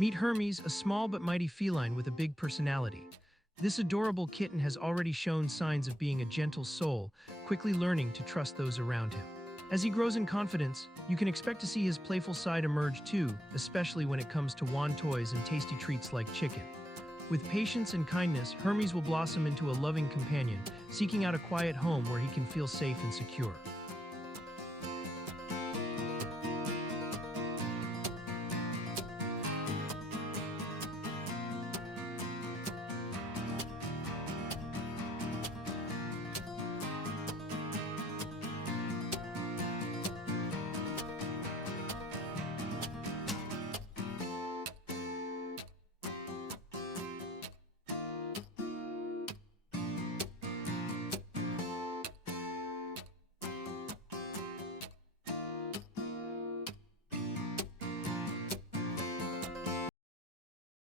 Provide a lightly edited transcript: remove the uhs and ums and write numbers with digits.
Meet Hermes, a small but mighty feline with a big personality. This adorable kitten has already shown signs of being a gentle soul, quickly learning to trust those around him. As he grows in confidence, you can expect to see his playful side emerge too, especially when it comes to wand toys and tasty treats like chicken. With patience and kindness, Hermes will blossom into a loving companion, seeking out a quiet home where he can feel safe and secure.